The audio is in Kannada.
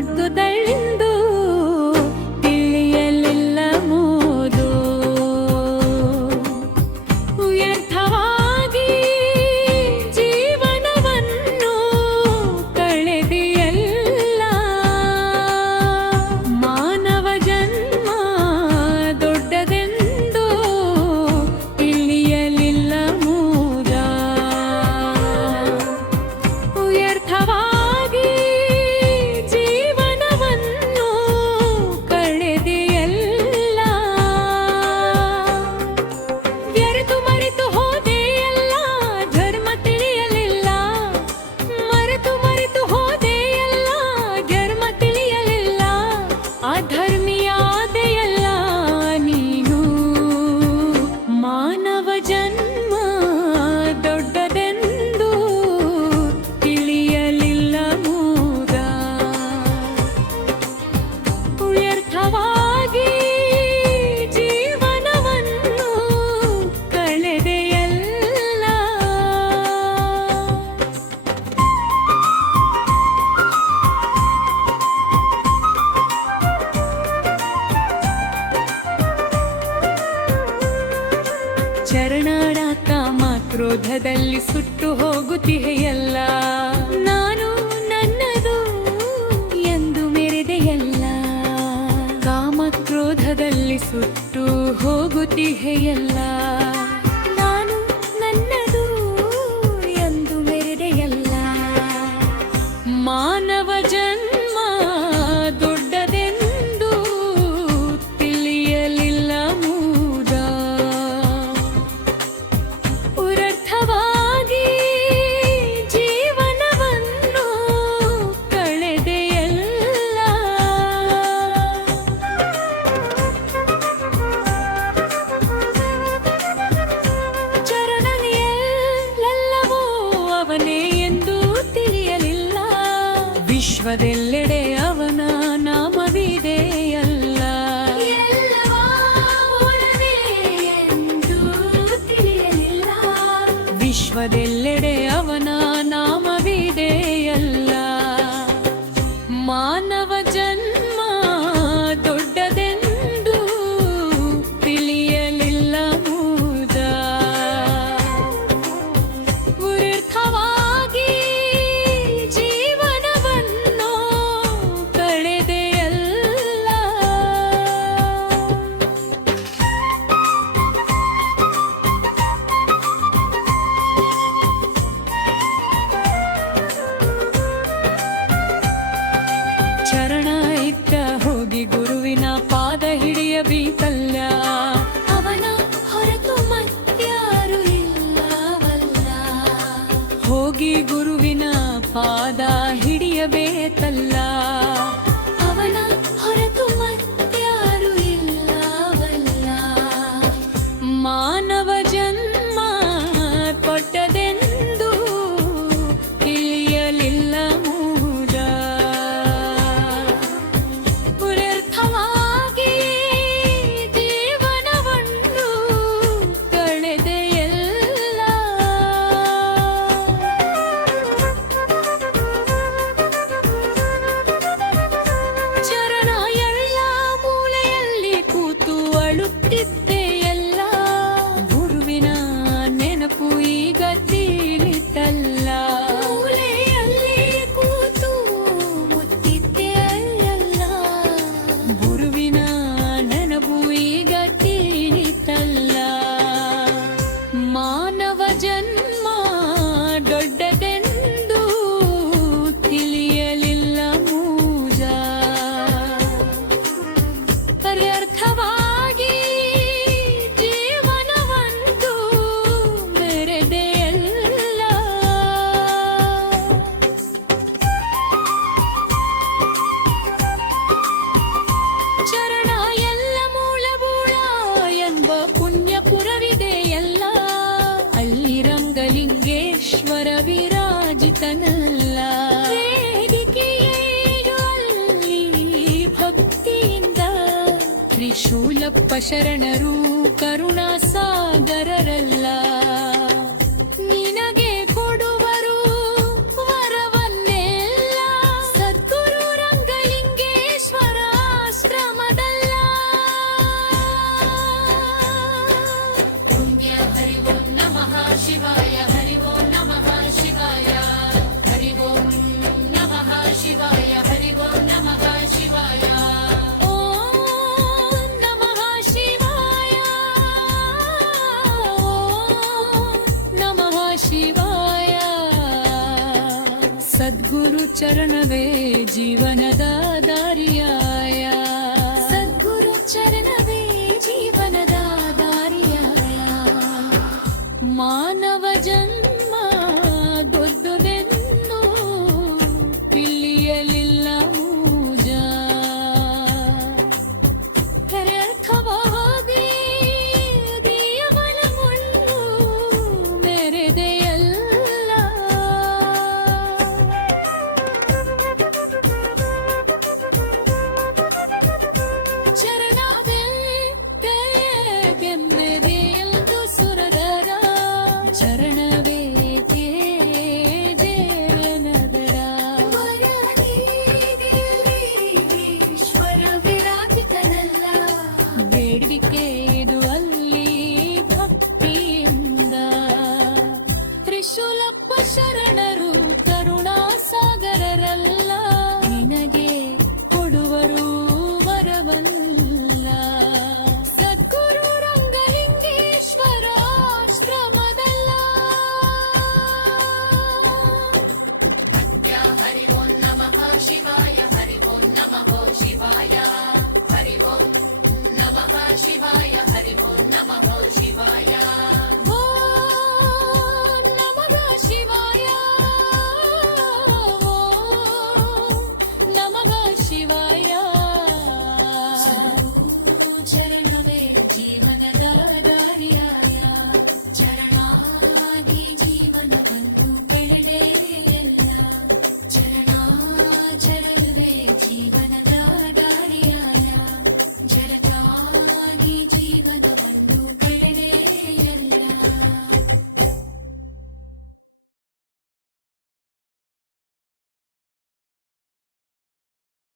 ದೊಡ್ಡದೆಂದು ತಿಳಿಯಲಿಲ್ಲ ಮೋದು. ವ್ಯರ್ಥವಾಗಿ ಜೀವನವನ್ನು ಕಳೆದಿಯಲ್ಲ. ಮಾನವ ಜನ್ಮ ದೊಡ್ಡದೆಂದು ತಿಳಿಯಲಿಲ್ಲ ಮೂದ. ವ್ಯರ್ಥವಾಗಿ ಜೀವನವನ್ನು ಕಳೆದಿಯಲ್ಲ. ಬೆರೆತು ಮರೆತು ಹೋದೆಯಲ್ಲ, ಧರ್ಮ ತಿಳಿಯಲಿಲ್ಲ. ಮರೆತು ಮರೆತು ಹೋದೆಯಲ್ಲ, ಧರ್ಮ ತಿಳಿಯಲಿಲ್ಲ. ಅಧರ್ಮಿಯಾದೆಯಲ್ಲ ನೀನು. ಮಾನವ ಜನ್ಮ ದೊಡ್ಡದೆಂದು ತಿಳಿಯಲಿಲ್ಲ ಮೂದ. ವ್ಯರ್ಥವಾಗಿ ಜೀವನವನ್ನು ಕಳೆದೆಯಲ್ಲ. ಚರಣಾಡ ಕಾಮ ಕ್ರೋಧದಲ್ಲಿ ಸುಟ್ಟು ಹೋಗುತ್ತಿಹೆಯಲ್ಲ. ನಾನು ನನ್ನದು ಎಂದು ಮೆರೆದೆಯಲ್ಲ. ಕಾಮ ಕ್ರೋಧದಲ್ಲಿ ಸುಟ್ಟು ಹೋಗುತ್ತಿಹೆಯಲ್ಲ. ನಾನು ನನ್ನದು ಎಂದು ಮೆರೆದೆಯಲ್ಲ. ಮಾನವ ಜನ್ಮ ದೊಡ್ಡದೆಂದು ತಿಳಿಯಲಿಲ್ಲ ಮೂದ. ವ್ಯರ್ಥವಾಗಿ ಜೀವನವನ್ನು ಕಳೆದೆಯಲ್ಲ. ಚರಣನೆಯಲ್ಲೆಲ್ಲವೂ ಅವನೇ ಎಂದು ತಿಳಿಯಲಿಲ್ಲ. ವಿಶ್ವದೆಲ್ಲೆಡೆ ಅವನ ನಾಮವಿದೆಯಲ್ಲ. ವಿಶ್ವದೆಲ್ಲೆಡೆ ಅವನ ನಾಮವಿದೆಯಲ್ಲ. ಮಾನವ ಜನ್ಮ ದೊಡ್ಡದೆಂದು ತಿಳಿಯಲಿಲ್ಲ ಮೂದ. ವ್ಯರ್ಥವಾಗಿ ಜೀವನವನ್ನು ಕಳೆದೆಯಲ್ಲ. ಚರಣ ಇತ್ತ ಹೋಗಿ ಗುರುವಿನ ಪಾದ ಹಿಡಿಯಬೇಕಲ್ಲ. ಅವನ ಹೊರತು ಮತ್ಯಾರು ಇಲ್ಲವಲ್ಲ. ಹೋಗಿ ಗುರುವಿನ ಪಾದ ಹಿಡಿಯಬೇಕಲ್ಲ. ಅವನ ಹೊರತು ಮತ್ಯಾರು ಇಲ್ಲವಲ್ಲ. ಮಾನವ ಜನ್ಮ ಕೊಟ್ಟದೆಂದು ತಿಳಿಯಲಿಲ್ಲ ಮೂದ. ವ್ಯರ್ಥವಾಗಿ ಜೀವನವನ್ನು ಕಳೆದೆಯಲ್ಲ. ಚರಣ ಎಲ್ಲ ಮೂಲೆಯಲ್ಲಿ ಕೂತು ಅಳುತ್ತಿದ್ದೆಯಲ್ಲ. ಗುರುವಿನ ನೆನಪು ಈಗ ತಿಳಿತಲ್ಲ. ಮೂಲೆಯಲ್ಲಿ ಕೂತು ಮುತ್ತಿದ್ದೆಯಲ್ಲ. ಗುರುವಿನ ನೆನಪು ಈಗ ತಿಳಿತಲ್ಲ. ಮಾನವ ಜನ್ಮ ದೊಡ್ಡದೆಂದು ತಿಳಿಯಲಿಲ್ಲ ಮೂಜ. ವ್ಯರ್ಥವಾಗಿ ಜೀವನವಂತೂ ಮೆರೆದೆಯಲ್ಲ. ಚರಣ ಎಲ್ಲ ಮೂಲಬೂಳ ಎಂಬ ಪುಣ್ಯಪುರವಿದೆಯಲ್ಲ. ಅಲ್ಲಿ ರಂಗಲಿಂಗೇಶ್ವರ ವಿರಾಜಿತನಲ್ಲ. ವೇದಿಕೆಯೇಳು ಅಲ್ಲಿ ಭಕ್ತಿಯಿಂದ ತ್ರಿಶೂಲಪ್ಪ ಶರಣರು ಕರುಣಾಸಾಗರರಲ್ಲ. ನಿನಗೆ ಕೊಡುವರು ವರವನ್ನೆಲ್ಲ ಸದ್ಗುರು ರಂಗಲಿ ಶಿವಾಯ ಹರಿ ಓಂ ನಮಃ ಶಿವಾಯ ಹರಿ ಓಂ ನಮಃ ಶಿವಾಯ ಹರಿ ಓಂ ನಮಃ ಶಿವಾಯ ಓಂ ನಮಃ ಶಿವಾಯ ಓಂ ನಮಃ ಶಿವಾಯ ಸದ್ಗುರು ಚರಣವೇ ಜೀವನದ ದಾರಿಯಾಯ ಸದ್ಗುರು ಚರಣವೇ ಜೀವನದ ದಾರಿಯಾಯ ಮಾನವ ಜನ್ಮ